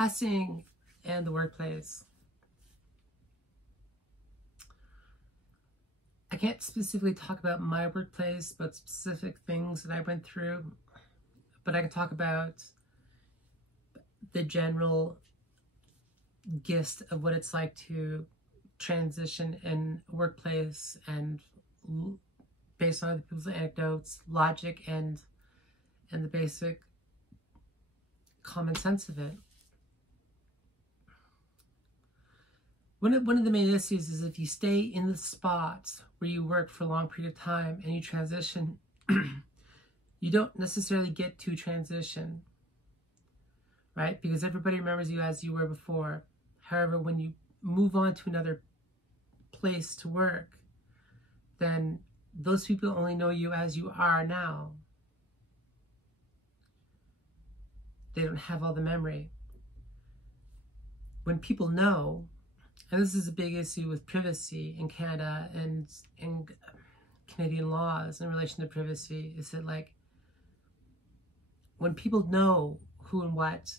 Passing and the workplace. I can't specifically talk about my workplace, but specific things that I went through, but I can talk about the general gist of what it's like to transition in a workplace, and based on other people's anecdotes, logic, and the basic common sense of it. One of the main issues is if you stay in the spot where you work for a long period of time and you transition, you don't necessarily get to transition, right? Because everybody remembers you as you were before. However, when you move on to another place to work, then those people only know you as you are now. They don't have all the memory. When people know, and this is a big issue with privacy in Canada and in Canadian laws in relation to privacy, is that like when people know who and what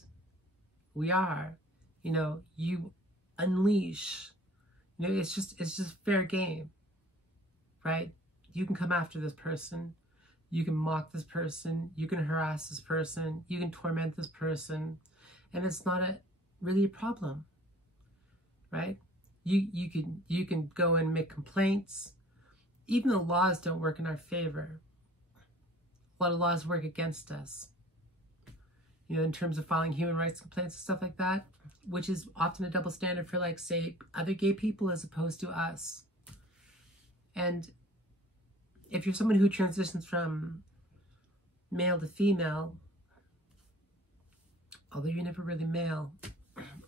we are, you know, you unleash, you know, it's just fair game, right? You can come after this person, you can mock this person, you can harass this person, you can torment this person, and it's not really a problem. Right? You can go and make complaints. Even the laws don't work in our favor. A lot of laws work against us. You know, in terms of filing human rights complaints and stuff like that, which is often a double standard for, like, say, other gay people as opposed to us. And if you're someone who transitions from male to female, although you're never really male,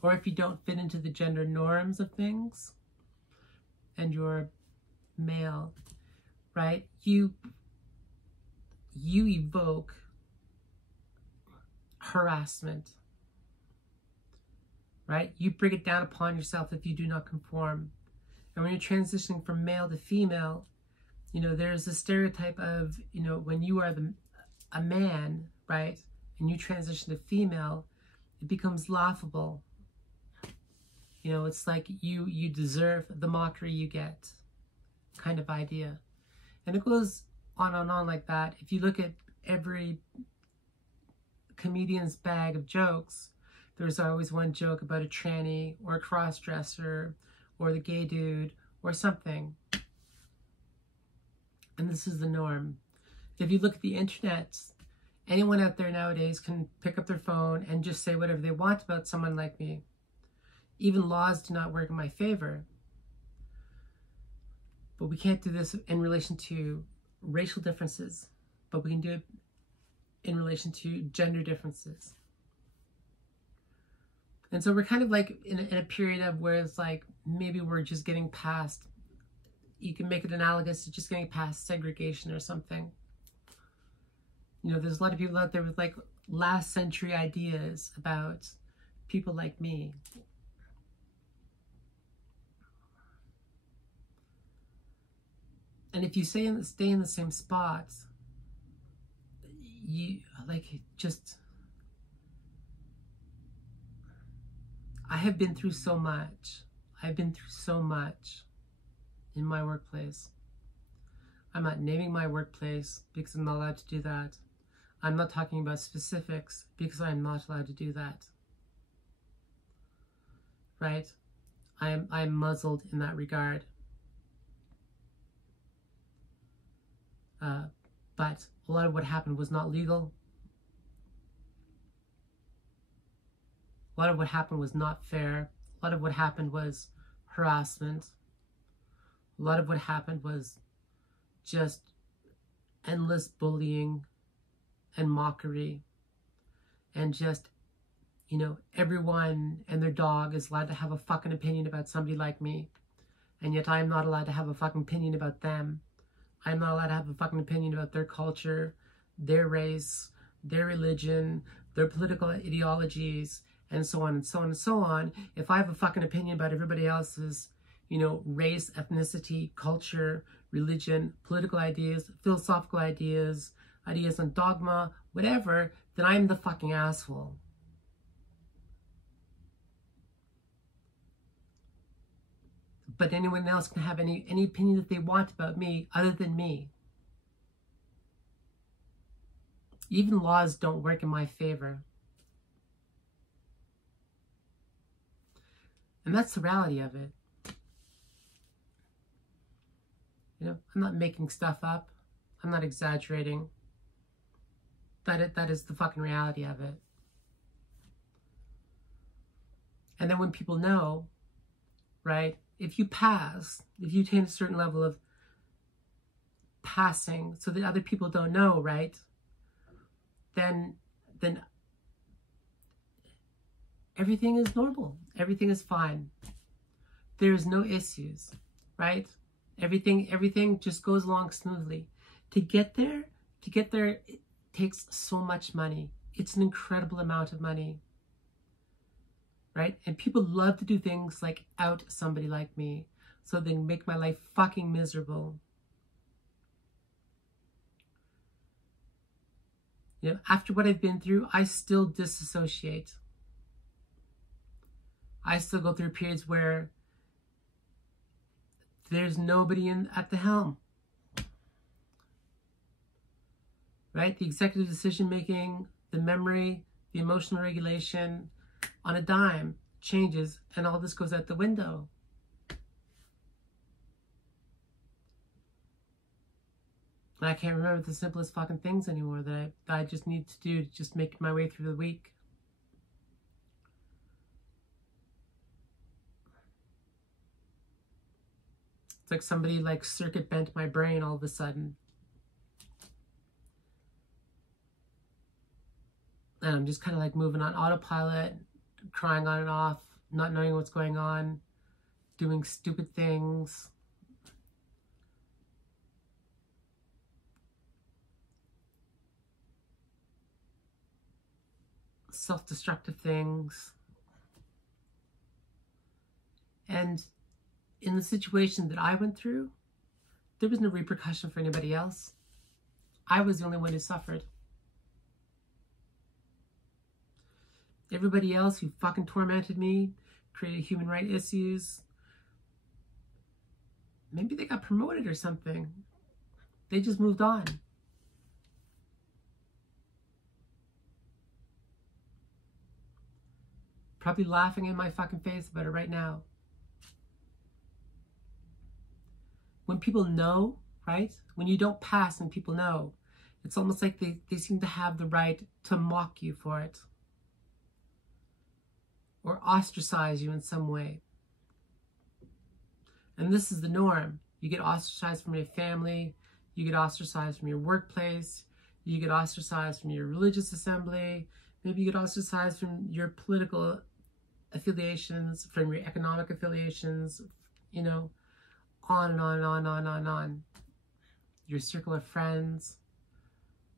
or if you don't fit into the gender norms of things and you're male, right? You evoke harassment, right? You bring it down upon yourself if you do not conform. And when you're transitioning from male to female, you know, there's a stereotype of, you know, when you are a man, right, and you transition to female, it becomes laughable. You know, it's like you deserve the mockery you get kind of idea. And it goes on and on like that. If you look at every comedian's bag of jokes, there's always one joke about a tranny or a cross-dresser or the gay dude or something. And this is the norm. If you look at the internet, anyone out there nowadays can pick up their phone and just say whatever they want about someone like me. Even laws do not work in my favor. But we can't do this in relation to racial differences, but we can do it in relation to gender differences. And so we're kind of like in a period of where it's like, maybe we're just getting past, you can make it analogous to just getting past segregation or something. You know, there's a lot of people out there with like last century ideas about people like me. And if you stay in the same spot, you like just. I have been through so much. I've been through so much in my workplace. I'm not naming my workplace because I'm not allowed to do that. I'm not talking about specifics because I'm not allowed to do that. Right? I'm muzzled in that regard. But a lot of what happened was not legal. A lot of what happened was not fair. A lot of what happened was harassment. A lot of what happened was just endless bullying and mockery. And just, you know, everyone and their dog is allowed to have a fucking opinion about somebody like me. And yet I'm not allowed to have a fucking opinion about them. I'm not allowed to have a fucking opinion about their culture, their race, their religion, their political ideologies, and so on and so on and so on. If I have a fucking opinion about everybody else's, you know, race, ethnicity, culture, religion, political ideas, philosophical ideas, ideas on dogma, whatever, then I'm the fucking asshole. but anyone else can have any opinion that they want about me other than me. Even laws don't work in my favor. And that's the reality of it. You know, I'm not making stuff up. I'm not exaggerating. That is the fucking reality of it. And then when people know, right, if you pass, if you attain a certain level of passing so that other people don't know, right, then everything is normal. Everything is fine. There's no issues, right? Everything just goes along smoothly. To get there, it takes so much money. It's an incredible amount of money, right? And people love to do things like out somebody like me so they can make my life fucking miserable. You know, after what I've been through, I still disassociate. I still go through periods where there's nobody at the helm. Right? The executive decision making, the memory, the emotional regulation on a dime changes, and all this goes out the window. And I can't remember the simplest fucking things anymore that I just need to do to just make my way through the week. It's like somebody like circuit bent my brain all of a sudden. And I'm just kind of like moving on autopilot, crying on and off, not knowing what's going on, doing stupid things. Self-destructive things. And in the situation that I went through, there was no repercussion for anybody else. I was the only one who suffered. Everybody else who fucking tormented me, created human rights issues, maybe they got promoted or something. They just moved on. Probably laughing in my fucking face about it right now. When people know, right? When you don't pass and people know, it's almost like they seem to have the right to mock you for it. Or ostracize you in some way. And this is the norm. You get ostracized from your family, you get ostracized from your workplace, you get ostracized from your religious assembly, maybe you get ostracized from your political affiliations, from your economic affiliations, you know, on and on and on and on and on. Your circle of friends,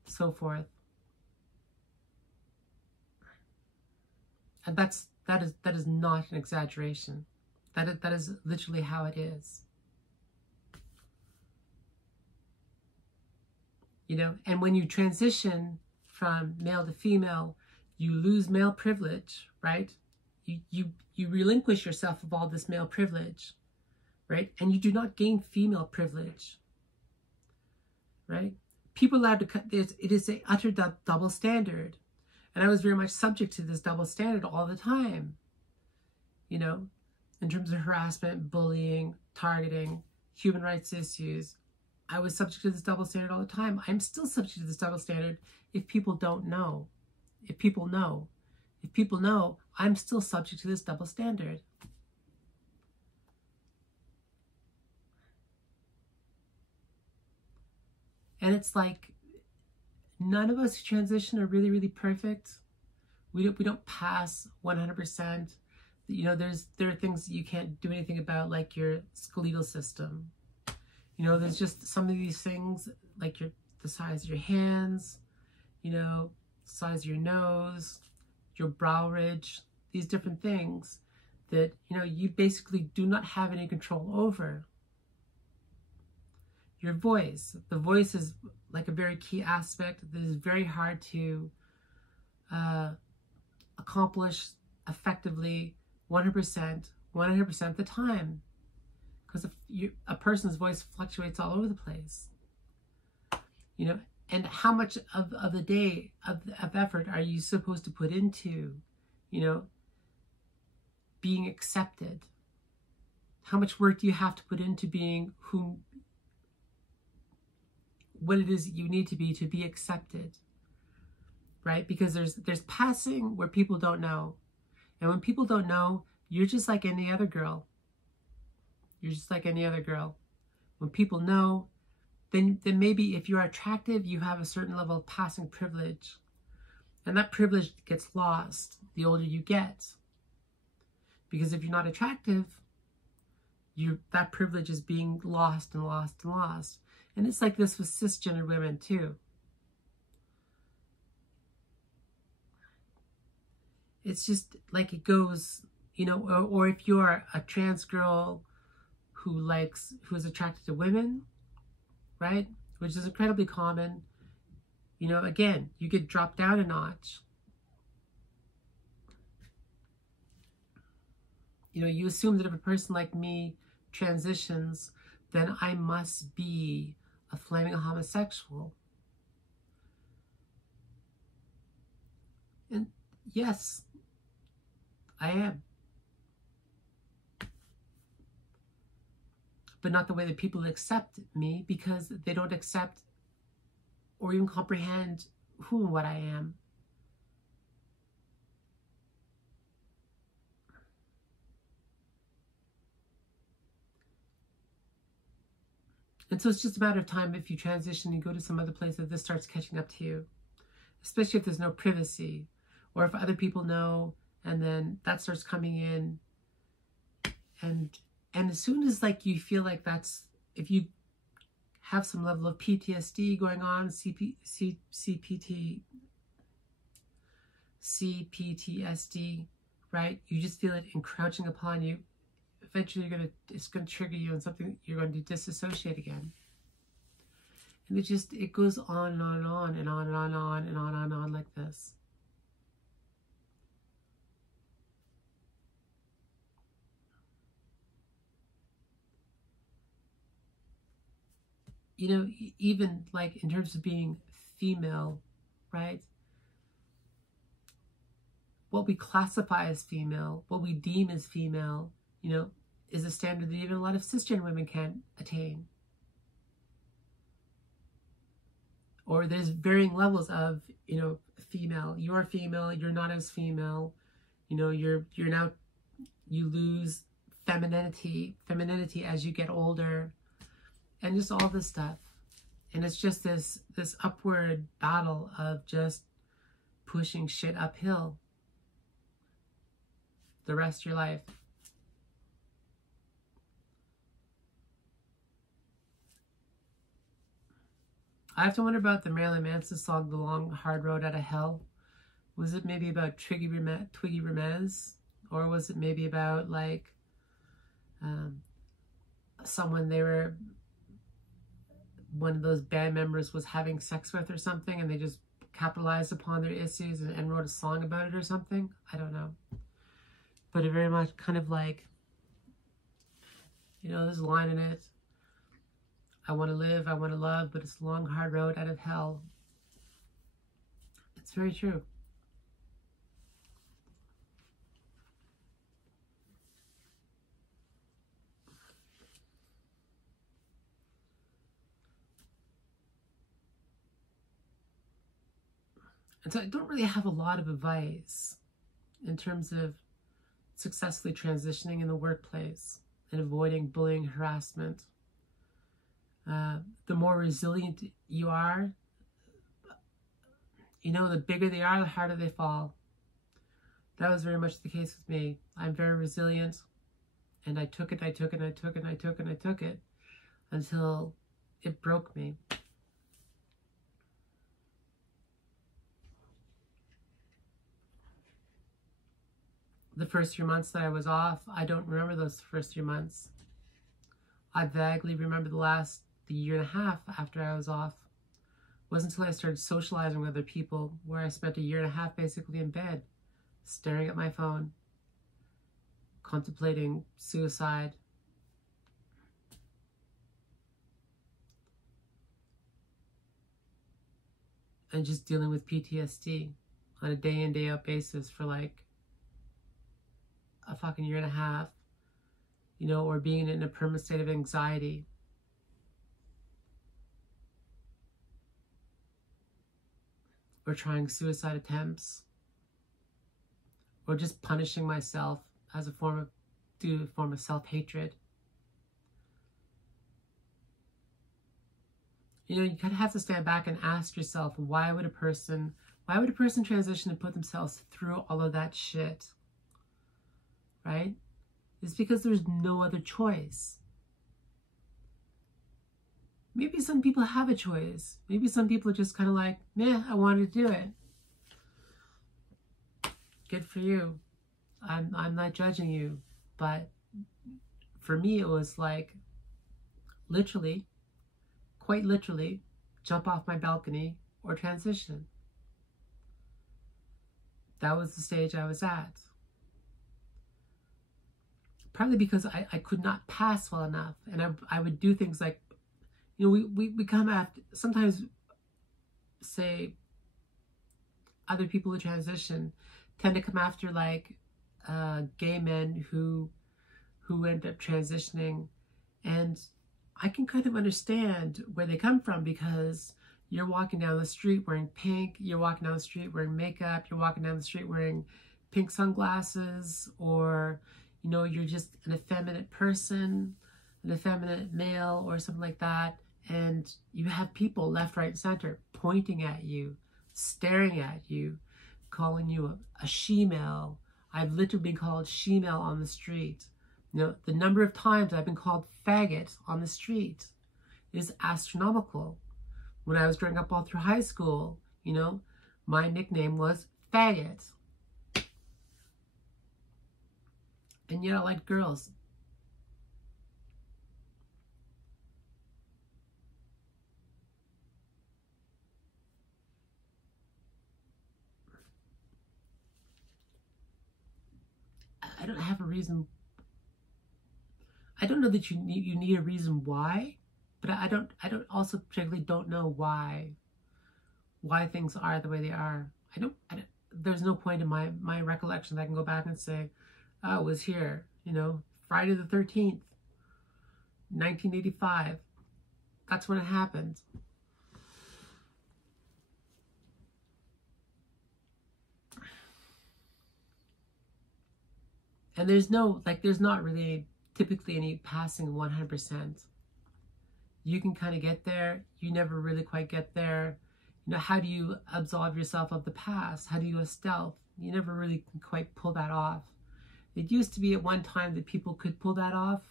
so forth. And that is not an exaggeration. That is literally how it is. You know, and when you transition from male to female, you lose male privilege, right? You relinquish yourself of all this male privilege, right? And you do not gain female privilege, right? People allowed to cut, it is a utter double standard. And I was very much subject to this double standard all the time, you know, in terms of harassment, bullying, targeting, human rights issues. I was subject to this double standard all the time. I'm still subject to this double standard if people don't know. If people know. If people know, I'm still subject to this double standard. And it's like, none of us who transition are really, really perfect. We don't pass 100%. You know, there are things that you can't do anything about, like your skeletal system. You know, there's just some of these things, like the size of your hands, you know, size of your nose, your brow ridge, these different things that, you know, you basically do not have any control over. Your voice. The voice is like a very key aspect that is very hard to accomplish effectively 100% of the time. because a person's voice fluctuates all over the place, you know, and how much of the day of effort are you supposed to put into, you know, being accepted? How much work do you have to put into being what it is that you need to be accepted, right? Because there's passing where people don't know. And when people don't know, you're just like any other girl. You're just like any other girl. When people know, then maybe if you're attractive, you have a certain level of passing privilege. And that privilege gets lost the older you get. Because if you're not attractive, that privilege is being lost and lost and lost. And it's like this with cisgender women too. It's just like it goes, you know, or if you're a trans girl who is attracted to women, right? Which is incredibly common. You know, again, you get dropped down a notch. You know, you assume that if a person like me transitions, then I must be a flaming homosexual. And yes, I am. But not the way that people accept me, because they don't accept or even comprehend who and what I am. And so it's just a matter of time if you transition and go to some other place that this starts catching up to you, especially if there's no privacy, or if other people know and then that starts coming in. And as soon as like you feel like if you have some level of PTSD going on, CPTSD, right? You just feel it encroaching upon you. Eventually it's gonna trigger you, and something you're going to disassociate again. And it goes on and on and on and on and on and on and on and on like this. You know, even like in terms of being female, right? What we classify as female, what we deem as female, you know, is a standard that even a lot of cisgender women can't attain. Or there's varying levels of, you know, female. You're female, you're not as female. You know, you lose femininity as you get older. And just all this stuff. And it's just this upward battle of just pushing shit uphill the rest of your life. I have to wonder about the Marilyn Manson song, The Long Hard Road Out of Hell. Was it maybe about Twiggy Ramez? Or was it maybe about like someone one of those band members was having sex with or something, and they just capitalized upon their issues and wrote a song about it or something? I don't know. But it very much kind of like, you know, there's a line in it. I want to live, I want to love, but it's a long, hard road out of hell. It's very true. And so I don't really have a lot of advice in terms of successfully transitioning in the workplace and avoiding bullying, harassment. The more resilient you are, you know, the bigger they are, the harder they fall. That was very much the case with me. I'm very resilient, and I took it until it broke me. The first 3 months that I was off, I don't remember those first 3 months. I vaguely remember the year and a half after I was off. It wasn't until I started socializing with other people where I spent a year and a half basically in bed, staring at my phone, contemplating suicide. and just dealing with PTSD on a day in, day out basis for like a fucking year and a half, you know, or being in a permanent state of anxiety. Or trying suicide attempts. Or just punishing myself as a form of, due to a form of self-hatred. You know, you kind of have to stand back and ask yourself, why would a person transition and put themselves through all of that shit? Right? It's because there's no other choice. Maybe some people have a choice. Maybe some people are just kind of like, yeah, I wanted to do it. Good for you. I'm not judging you. But for me, it was like, literally, quite literally, jump off my balcony or transition. That was the stage I was at. Partly because I could not pass well enough. And I would do things like, you know, we come after, sometimes, say, other people who transition tend to come after, like, gay men who end up transitioning. And I can kind of understand where they come from, because you're walking down the street wearing pink, you're walking down the street wearing makeup, you're walking down the street wearing pink sunglasses, or, you know, you're just an effeminate person, an effeminate male or something like that. And you have people left, right, and center pointing at you, staring at you, calling you a she-male. I've literally been called she-male on the street. You know, the number of times I've been called faggot on the street is astronomical. When I was growing up all through high school, you know, my nickname was faggot. And yet I liked girls. I don't have a reason. I don't know that you need a reason why, but I don't also particularly don't know why things are the way they are. I don't there's no point in my recollection that I can go back and say, oh, it was here, you know, Friday the 13th, 1985. That's when it happened. And there's not really typically any passing 100%. You can kind of get there. You never really quite get there. You know, how do you absolve yourself of the past? How do you stealth? You never really can quite pull that off. It used to be at one time that people could pull that off.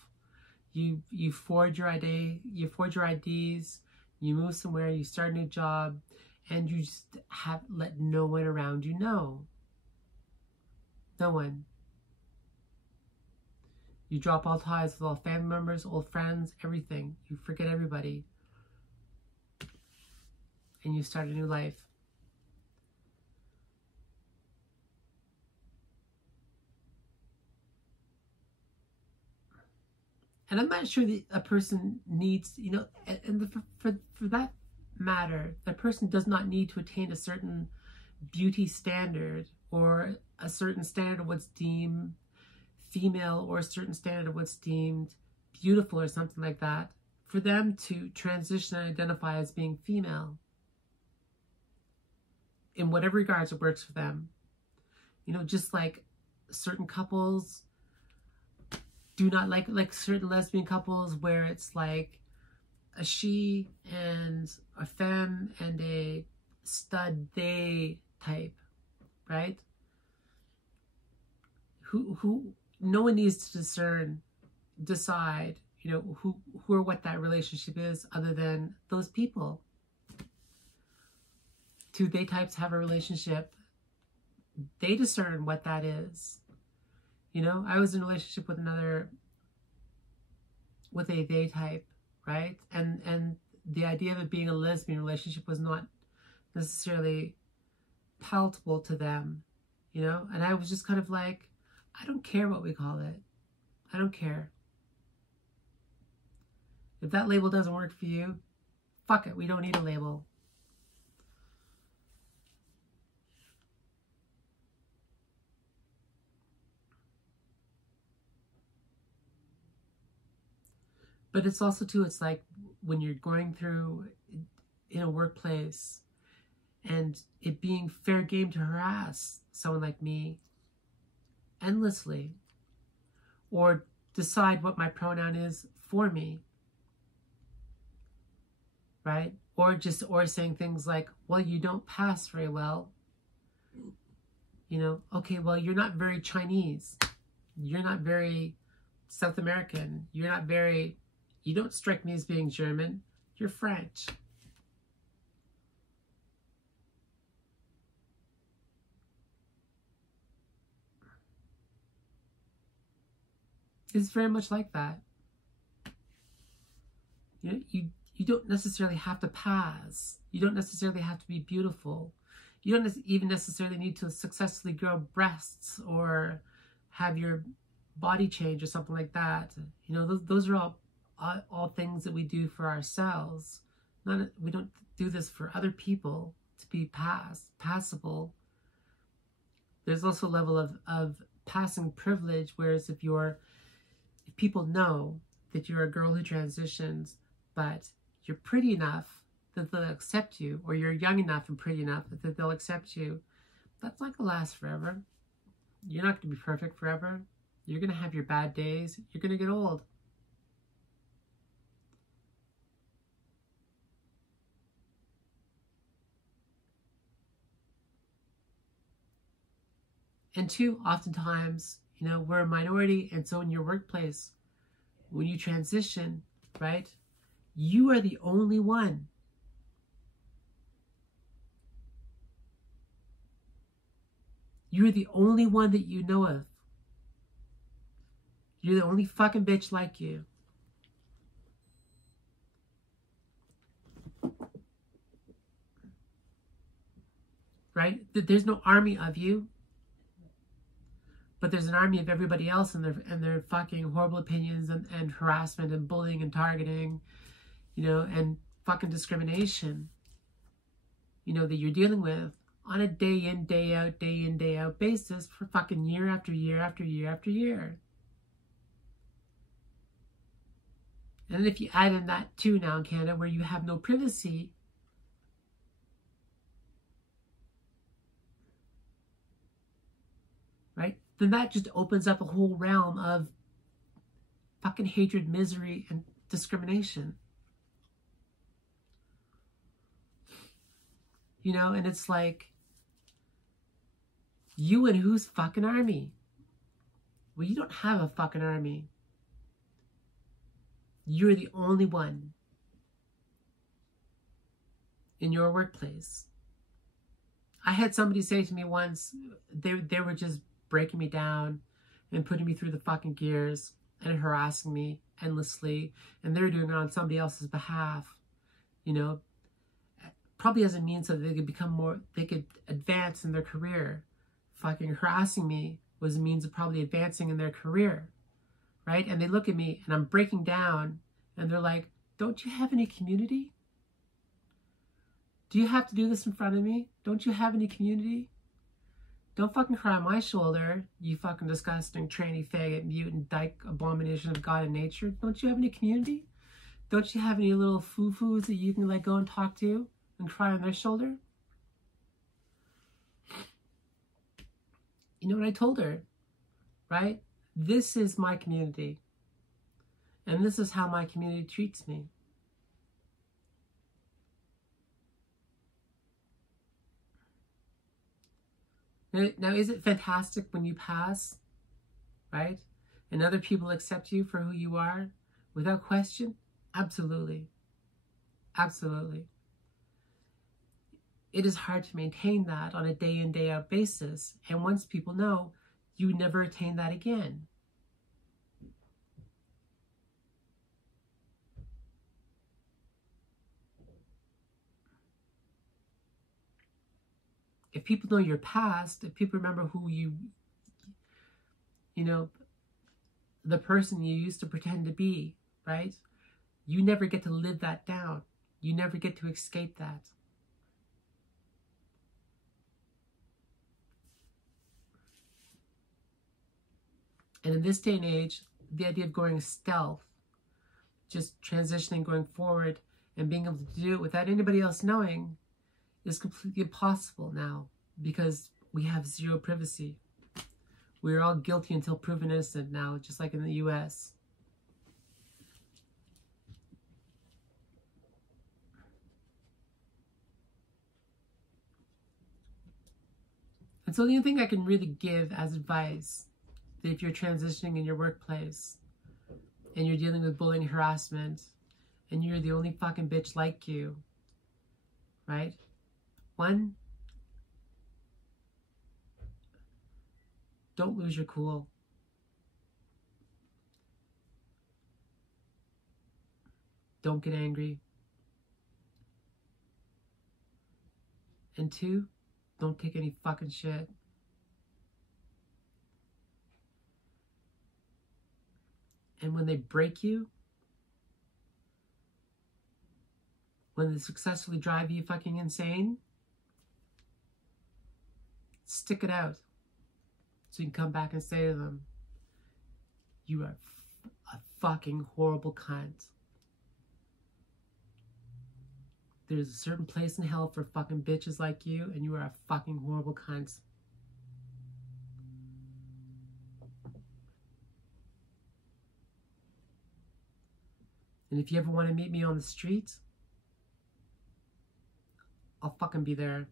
You forge your ID, you forge your IDs, you move somewhere, you start a new job, and you just let no one around you know. No one. You drop all ties with all family members, old friends, everything. You forget everybody. And you start a new life. And I'm not sure that a person needs, you know, and for that matter, that person does not need to attain a certain beauty standard or a certain standard of what's deemed female or a certain standard of what's deemed beautiful or something like that for them to transition and identify as being female. In whatever regards it works for them. You know, just like certain couples do not like certain lesbian couples where it's like a she and a femme and a stud they type, right? Who no one needs to decide, you know, who or what that relationship is other than those people. Two they types have a relationship. They discern what that is. You know, I was in a relationship with a they type, right? And the idea of it being a lesbian relationship was not necessarily palatable to them, you know? And I was just kind of like, I don't care what we call it. I don't care. If that label doesn't work for you, fuck it. We don't need a label. But it's also too, it's like when you're going through in a workplace and it being fair game to harass someone like me endlessly, or decide what my pronoun is for me, right? Or saying things like, well, you don't pass very well. You know, okay, well, you're not very Chinese. You're not very South American. You don't strike me as being German. You're French. It's very much like that. You know, you don't necessarily have to pass. You don't necessarily have to be beautiful. You don't even necessarily need to successfully grow breasts or have your body change or something like that. You know, those are all things that we do for ourselves. We don't do this for other people to be passable. There's also a level of passing privilege, whereas if people know that you're a girl who transitions, but you're pretty enough that they'll accept you, or you're young enough and pretty enough that they'll accept you, that's not gonna last forever. You're not gonna be perfect forever. You're gonna have your bad days. You're gonna get old. And two, oftentimes, you know, we're a minority, and so in your workplace, when you transition, right, you are the only one. You're the only one that you know of. You're the only fucking bitch like you. Right? There's no army of you, but there's an army of everybody else and their fucking horrible opinions and harassment and bullying and targeting, you know, and fucking discrimination, you know, that you're dealing with on a day in, day out basis for fucking year after year after year after year. And then if you add in that too now in Canada, where you have no privacy, right, then that just opens up a whole realm of fucking hatred, misery, and discrimination. You know, and it's like, you and whose fucking army? Well, you don't have a fucking army. You're the only one in your workplace. I had somebody say to me once, they were just breaking me down and putting me through the fucking gears and harassing me endlessly, and they're doing it on somebody else's behalf, you know, probably as a means so that they could advance in their career. Fucking harassing me was a means of probably advancing in their career, right? And they look at me and I'm breaking down and they're like, don't you have any community? Do you have to do this in front of me? Don't you have any community? Don't fucking cry on my shoulder, you fucking disgusting tranny faggot mutant dyke abomination of God and nature. Don't you have any community? Don't you have any little foo-foos that you can like go and talk to and cry on their shoulder? You know what I told her, right? This is my community. And this is how my community treats me. Now, is it fantastic when you pass, right? And other people accept you for who you are without question? Absolutely. Absolutely. It is hard to maintain that on a day in, day out basis. And once people know, you never attain that again. If people know your past, if people remember who you know, the person you used to pretend to be, right? You never get to live that down. You never get to escape that. And in this day and age, the idea of going stealth just transitioning, going forward, and being able to do it without anybody else knowing is completely impossible now because we have zero privacy. We're all guilty until proven innocent now, just like in the US. And so the only thing I can really give as advice, that if you're transitioning in your workplace and you're dealing with bullying and harassment and you're the only fucking bitch like you, right? One, don't lose your cool. Don't get angry. And two, don't take any fucking shit. And when they break you, when they successfully drive you fucking insane, stick it out. So you can come back and say to them, you are a fucking horrible cunt. There's a certain place in hell for fucking bitches like you, and you are a fucking horrible cunt. And if you ever want to meet me on the street, I'll fucking be there.